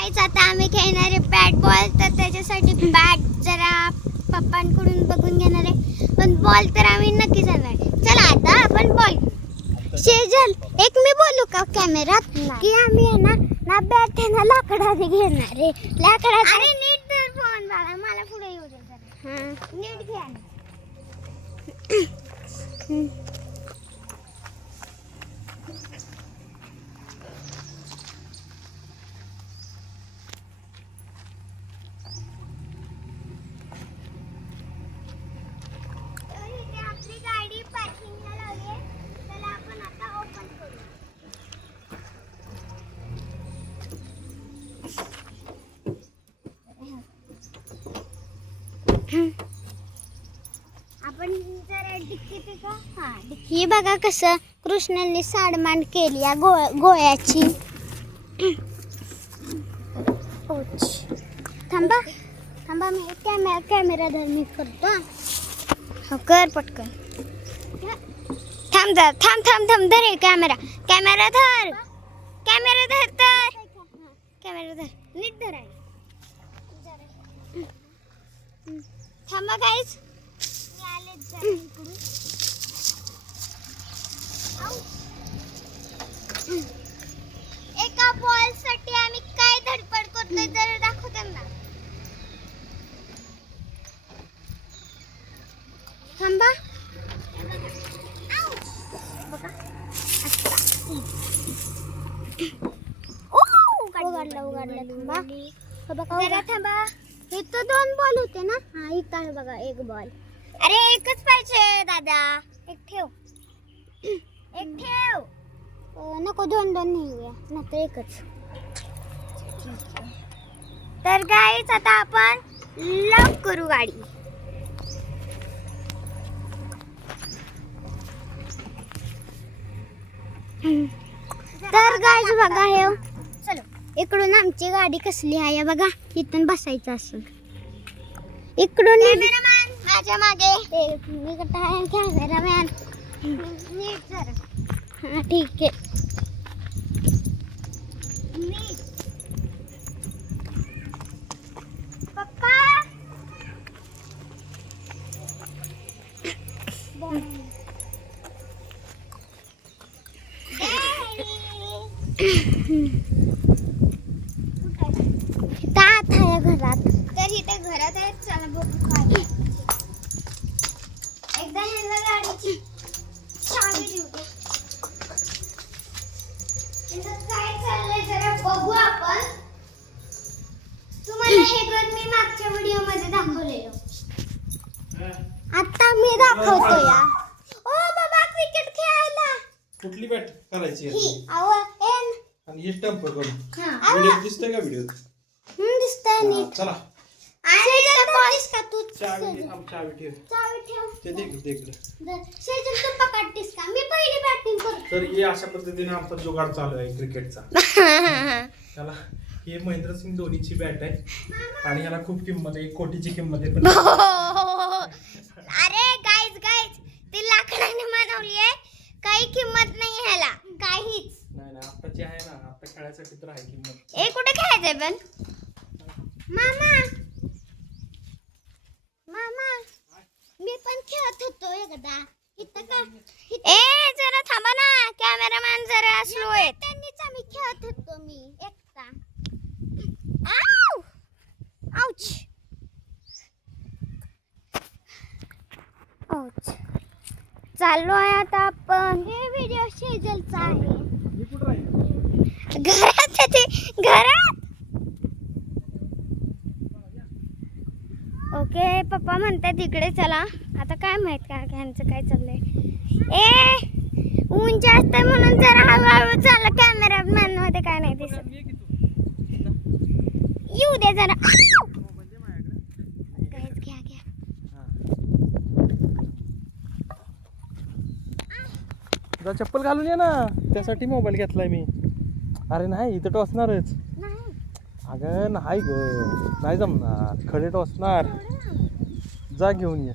काहीच आता आम्ही खेळणार आहे बॅट बॉल, तर त्याच्यासाठी बॅट जरा पप्पांकडून बघून घेणार आहे, पण बॉल तर आम्ही नक्की जाणार. चला आता आपण बॉल. शेजल एक मी बोलू का कॅमेरात की आम्ही आहे ना बॅट आहे ना लाकडाने घेणार आहे. लाकडाचा. अरे नीट धर फोन बाळा, मला पुढे येऊ दे जरा. हां नीट घ्या. आपली गाडी पार्किंगला लावली आहे. त्याला आपण आता ओपन करू. आपण जरा डिक्की का हां डिक्की बघा कसं कृष्णाने साडमांड केली या गोळ्याची. थांबा थांबा मी कॅमेरा धर मी करतो. हो कर पटकन. थांब धर थांब धर कॅमेरा धर तर कॅमेरा धर नीट धर. थांबा गाईज मी आलेच जरा इकडून. एका बॉल साठी आम्ही काय धडपड करतोय जरा दाखव त्यांना. थांबा उघडला थांबा जरा थांबा. हे तर 2 बॉल होते ना. हा इथं आहे बघा 1 बॉल. अरे एकच पाहिजे दादा. एक ठेव. नको 2 नेऊया ना तर एकच. तर गाईच आता आपण लॉक करू गाडी. तर गाईज बघा हे चलो इकडून आमची गाडी कसली आहे बघा. इथून बसायचं असं. इकडून कॅमेरामॅन माझ्या मागे. मी कुठं आहे कॅमेरामॅन. नीट जरा. हां ठीक आहे. नीट पप्पा तात आहे घरात. तर इथे घरात आहे. चला बघू काय. एकदा ह्यांना गाडीची चावी देऊ दे. इथं काय चाललंय जरा बघू आपण. तुम्हाला हे घर मी मागच्या व्हिडिओ मध्ये दाखवलेलं. आता मी दाखवतो या. ओ बाबा क्रिकेट खेळायला. कुठली बॅट करायची ही आव एन आणि हे स्टंप करून हां व्हिडिओ दिसतोय का व्हिडिओ? दिसतंय नीट. चला शेजल बॉलिस का तू. चावी ठेव. चावी ठेव. ते देख. शेजल तू पकडतीस का. मी पहिली बॅटिंग करतो. तर हे अशा पद्धतीने आमचा जुगाड चालू आहे क्रिकेटचा. त्याला हे महेंद्रसिंग धोनीची बॅट आहे आणि ह्याला खूप किंमत आहे. 1 कोटीची किंमत आहे. पण अरे गाईज ती लाकडाने बनवली आहे. काही किंमत नाही ह्याला काहीच नाही आता जे आहे ना आता खेळायसाठी तर आहे किंमत. ए कुठे खेळायचंय पण मामा मी पण खेळत होतो एकदा इथं का. ए जरा थांबा ना कॅमेरामॅन जरा स्लो आहे. त्यांनीच आम्ही खेळत होतो मी एकटा. आउच चाललो आहे आता आपण. हे व्हिडिओ शेजलचा आहे. घरात घरात. ओके पप्पा म्हणतात तिकडे चला. आता काय माहित का ह्यांचं काय चाललंय. ए ऊन जास्त आहे म्हणून जरा हळूहळू चालला. कॅमेरामॅन मध्ये काय नाही दिसत. येऊ दे जरा. घ्या चप्पल घालून ये ना. त्यासाठी मोबाईल घेतलाय मी. अरे नाही इथं टोचणारच. अगं नाही ग नाही जमणार. खडे टोचणार. जा घेऊन ये.